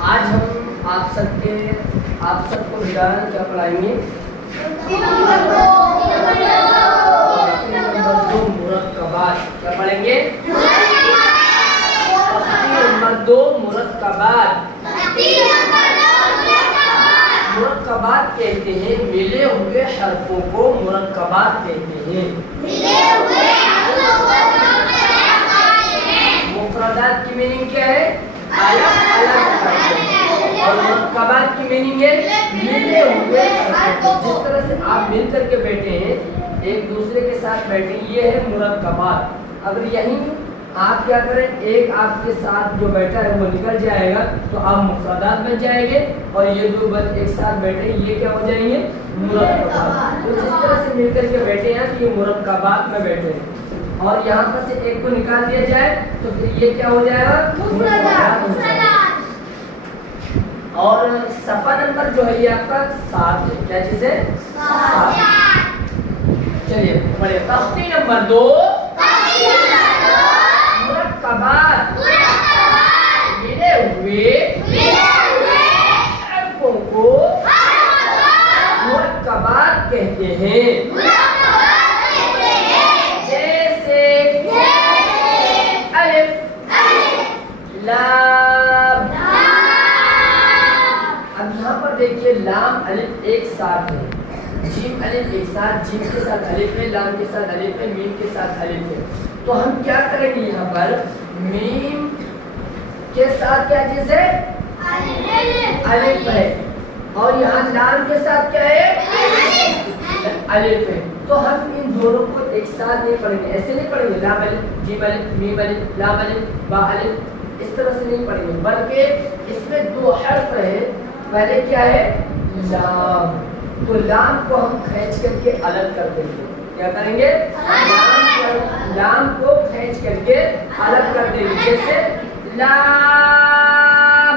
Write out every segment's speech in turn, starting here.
आज हम आप सबको विधान क्या पढ़ाएंगे? नंबर 2 मुरक्कबात। क्या पढ़ेंगे? नंबर 2 मुरक्कबात। मुरक्कबात कहते हैं मिले हुए हरफों को मुरक्कबात कहते हैं। मुफरदात की मीनिंग क्या है? अलग अलग और मुरक्कबात की मीनिंग है मिले हुए हरफों। जिस तरह से आप मिल करके बैठे हैं, एक दूसरे के साथ बैठे, ये है मुरक्कबात। अगर यहीं आप क्या करें, एक आपके साथ जो बैठा है वो निकल जाएगा तो आप मुफरदात बन जाएंगे, और ये दो बस एक साथ बैठे ये क्या हो जाएंगे? मुरक्कबात। तो जिस तरह से मिलकर के बैठे हैं तो ये मुरक्कबात में बैठे हैं, और यहाँ पर से एक को निकाल दिया जाए तो फिर ये क्या हो जाएगा? मुफरदात हो जाएगा। और सफा नंबर जो है ये आपका 7 है। क्या चीज है? 7। चलिए पढ़िए। तख्ती नंबर 2 मुरक्कबात मिले हुए हरफों को मुरक्कबात कहते हैं। जैसे अलिफ, लाम। अब यहाँ पर देखिए लाम अलिफ एक साथ है, जीम अलिफ एक साथ, जीम के साथ अलिफ है, लाम के साथ अलिफ है, मीम के साथ अलिफ है। तो हम क्या करेंगे, यहाँ पर मीम के साथ क्या चीज है? अलिफ है, और यहाँ लाम के साथ क्या है? अलिफ है। तो हम इन दोनों को एक साथ नहीं पढ़ेंगे, ऐसे नहीं पढ़ेंगे लाम अलिफ, जीम अलिफ, मीम अलिफ, लाम अलिफ, बा अलिफ, इस तरह से नहीं पढ़ेंगे, बल्कि इसमें 2 हर्फ है। पहले क्या है? लाम। तो लाम को हम खींच करके अलग कर देंगे। क्या करेंगे? लाम को खींच करके अलग कर देंगे। जैसे लाम,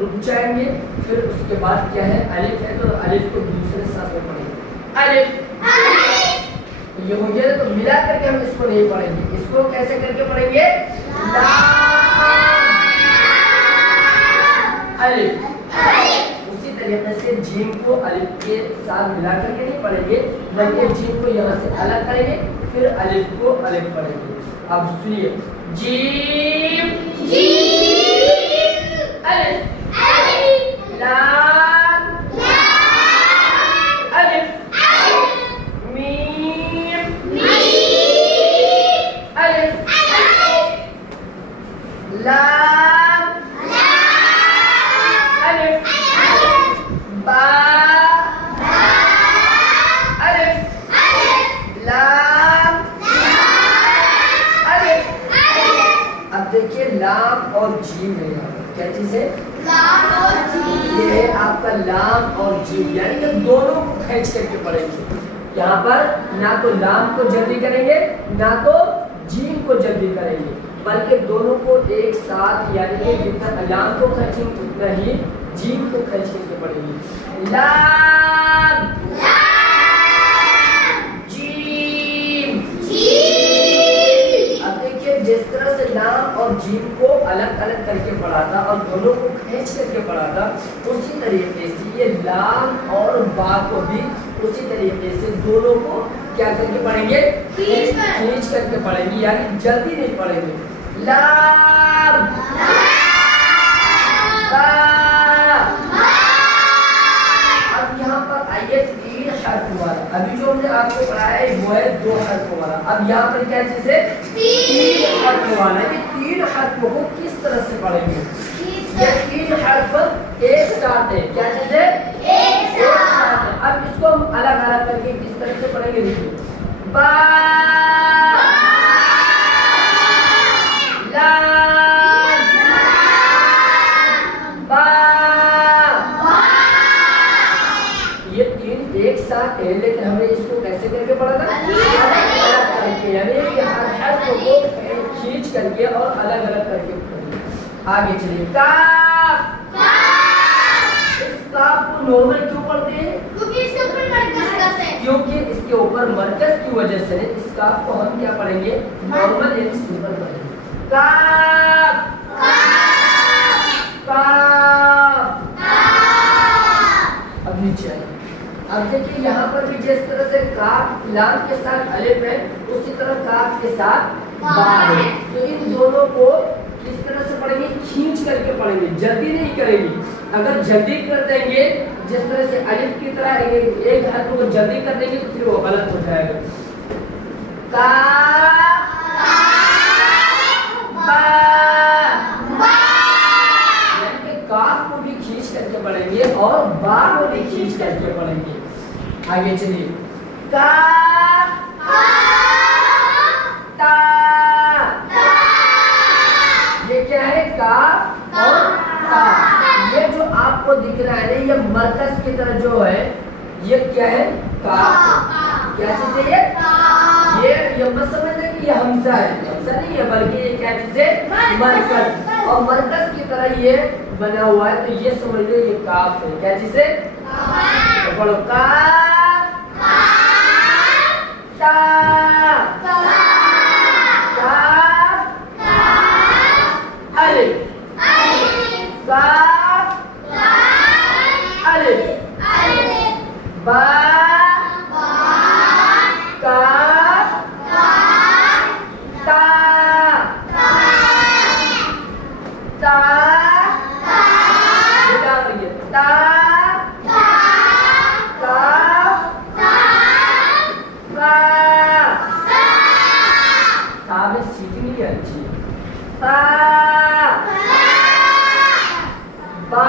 रुक जाएंगे, फिर उसके बाद क्या है? अलिफ है, तो अलिफ को दूसरे साथ में पढ़ेंगे। अलिफ ये हो गया, तो मिला करके हम इसको नहीं पढ़ेंगे। इसको कैसे करके पढ़ेंगे? अलिफ। उसी तरीके से जीम को अलिफ के साथ मिला करके नहीं पढ़ेंगे, बल्कि जीम को यहाँ से अलग करेंगे, फिर अलिफ को अलग पढ़ेंगे। अब सुनिए, जीम अलिफ, लाम अलिफ, मीम अलिफ, लाम अलिफ, बा अलिफ, लाम अलिफ। अब देखिए लाम और जीम है, यहाँ पर क्या चीज है? लाम और जीम। ये है आपका लाम और जीम, यानी कि दोनों को खींच करके पढ़ेंगे। यहाँ पर ना तो लाम को जल्दी करेंगे, ना तो जीम को जल्दी करेंगे, बल्कि दोनों को एक साथ, यानी कि जितना लाम को खींचेंगे उतना ही जीम को खींच करके पढ़ेंगे। लाम, जीम। अब देखिए जिस तरह से लाम और जीम को अलग अलग करके पढ़ा था और दोनों को खींच करके पढ़ा था, उसी तरीके से ये लाम और बा को भी उसी तरीके से दोनों को क्या करके पढ़ेंगे? खींच करके पढ़ेंगे, यानी जल्दी नहीं पढ़ेंगे। लाम, बा। अब यहाँ पर आइए 3 हर्फ वाला, अभी जो हमने आपको पढ़ाया है वो है 2 हर्फ वाला। अब यहाँ पर क्या चीज है? 3 हर्फ वाला। ये 3 हर्फ को किस तरह से पढ़ेंगे? ये 3 हर्फ एक साथ है। क्या चीज है? एक साथ है। अब इसको हम अलग अलग करके किस तरह से पढ़ेंगे? देखिए, बा, लाम, बा। ये 3 एक साथ है, लेकिन हमने इसको कैसे करके पढ़ा था? अलग अलग करके, यानी कि हर हर्फ को खींच करके और अलग अलग करके पढ़ेंगे। आगे चलिए, काफ। इस काफ को नॉर्मल क्यों पढ़ते हैं? क्योंकि इसके ऊपर मरकज है। क्योंकि इसके ऊपर मरकज की वजह से इस काफ को हम क्या पढ़ेंगे? नॉर्मल यानी सिंपल पढ़ेंगे। काफ, اب دیکھیے یہاں پر بھی جس طرح سے کاف لام کے ساتھ الف ہے اسی طرح کاف کے ساتھ با ہے. تو ان دونوں کو کس طرح سے پڑھیں گے؟ کھینچ کر کے پڑھیں گے, جلدی نہیں کریں گے. اگر جلدی کر دیں گے جس طرح سے الف کی طرح ایک حرف کو جلدی کر دیں گے تو پھر وہ غلط ہو جائے گا. کاف با, یعنی کہ کاف کو بھی کھینچ کر کے پڑھیں گے اور با کو بھی کھینچ کر کے پڑھیں گے. آگے چلیے. کاف تا, یہ کیا ہے؟ کاف اور تا. یہ جو آپ کو دکھ رہا ہے یہ مرکز کی طرح جو ہے یہ کیا ہے؟ کاف. کیا چیز ہے یہ مت سمجھنا کہ یہ حمزہ ہے, حمزہ نہیں ہے بلکہ یہ کیا چیز ہے؟ مرکز. اور مرکز کی طرح یہ بنا ہوا ہے تو یہ سمجھ لو یہ کاف ہے. کیا چیز ہے؟ تو پڑھو کاف تا, کاف الف, کاف الف, با کاف تا, تا تا کاف با, تا میں سیٹی نہیں اچھی. تا با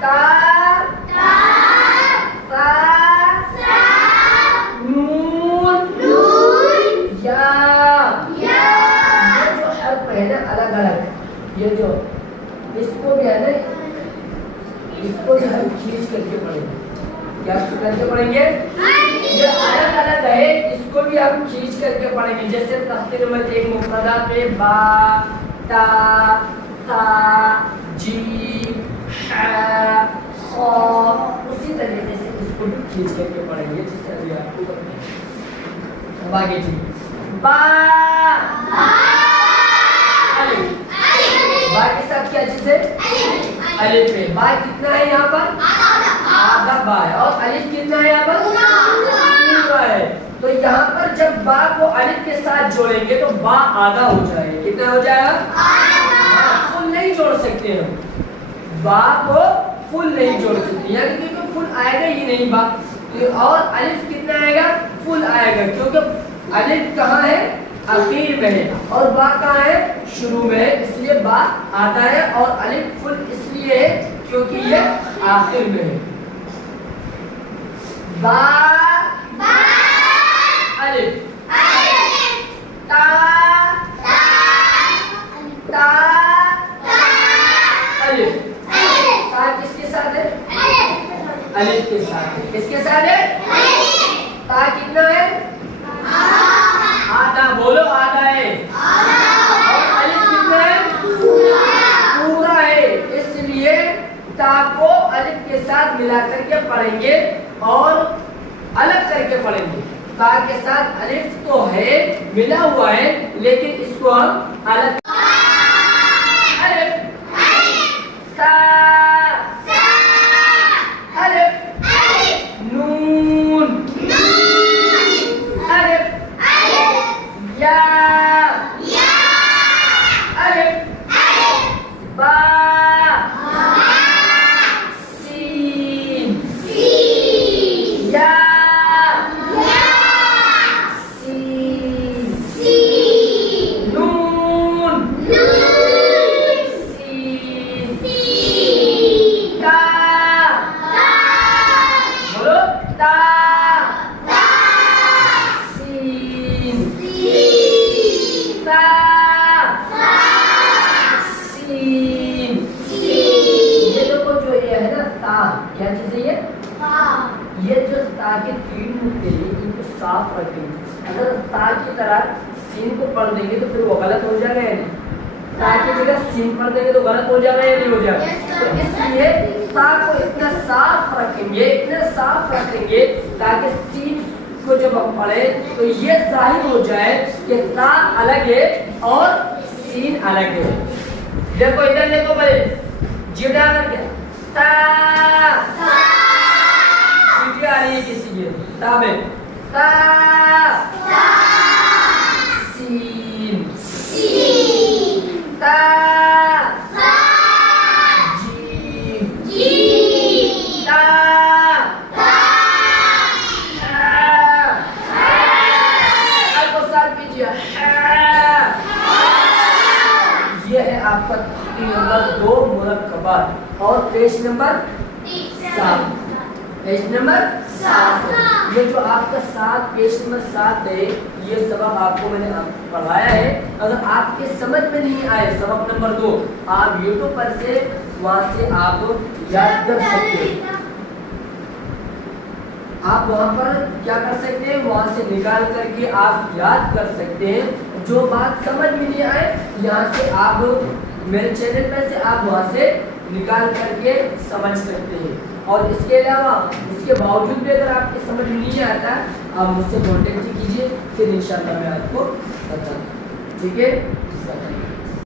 تا تا نون یا. یہ جو حرف ہے نا الگ الگ, یہ جو اس کو بھی ہے نا اس کو بھی ہم کھینچ کر کے پڑھیں گے. کیا کر کے پڑھیں گے؟ یہ الگ الگ ہے, اس کو بھی ہم کھینچ کر کے پڑھیں گے. جیسے تخت نمبر 1 مبتدا پہ با تا تا جیم حا خا, اسی طریقے سے اس کو بھی کھینچ کر کے پڑھیں گے جس سے ابھی آپ کو بتائیں. اب آگے جی. با الف, با کے ساتھ کیا چیز ہے؟ الف ہے. با کتنا ہے یہاں پر؟ آدھا با ہے. اور الف کتنا ہے یہاں پر؟ پورا ہے. تو یہاں پر جب با کو الف کے ساتھ جوڑیں گے تو با آدھا ہو جائے گا. کتنا ہو جائے گا؟ فل نہیں جوڑ سکتے ہم, با کو فل نہیں جوڑ سکتے یعنی کیونکہ فل آئے گا ہی نہیں با. اور الف کتنا آئے گا؟ فل آئے گا کیونکہ الف کہاں ہے؟ اخیر میں ہے اور با کہاں ہے؟ شروع میں ہے. اس لیے با آتا ہے اور الف فل اس لیے ہے کیونکہ یہ آخر میں ہے. با الف تا تا الف. تا کس کے ساتھ ہے؟ الف کے ساتھ ہے. کس کے ساتھ ہے؟ تا کتنا ہے؟ آدھا. بولو آدھا ہے. اور الف کتنا ہے؟ پورا ہے. اس لیے تا کو الف کے ساتھ ملا کر کے پڑھیں گے اور الگ کر کے پڑھیں گے. تا کے ساتھ الف تو ہے ملا ہوا ہے لیکن اس کو ہم الگ. الف تا الف نون الف یا الف با سین یا یہ جو تا کے تین نقطے ہیں ان کو صاف رکھیں گے. اگر تا کی طرح سین کو پڑھ دیں گے تو پھر وہ غلط ہو جائے گا یا نہیں؟ تا کی جگہ سین پڑھ دیں گے تو غلط ہو جائے گا یا نہیں ہو جائے گا؟ تو اس لیے تا کو اتنا صاف رکھیں گے, اتنا صاف رکھیں گے تاکہ سین کو جب ہم پڑھیں تو یہ ظاہر ہو جائے کہ تا الگ ہے اور سین الگ ہے. دیکھو ادھر دیکھو بھائی جڑا کر کے تا पे आ रही है किसी की ता में ता सीन ता जीम ता आपको साथ कीजिए ये है आपका तख्ती नंबर 2 मुरक्कबात और पेज नंबर 7 पेज नंबर 7 ये जो आपका 7 पेज नंबर 7 है ये सबक आपको मैंने पढ़ाया है। अगर आपके समझ में नहीं आए सबक नंबर 2 आप यूट्यूब पर से वहां से आप याद कर सकते हैं। आप वहां पर क्या कर सकते हैं वहां से निकाल करके आप याद कर सकते हैं। जो बात समझ में नहीं आए यहाँ से आप मेरे चैनल पर से आप वहां से निकाल करके समझ सकते हैं। और इसके अलावा इसके बावजूद भी अगर आपके समझ में नहीं आता आप मुझसे कॉन्टेक्ट कीजिए, फिर इंशाल्लाह मैं आपको बताऊंगा। ठीक है।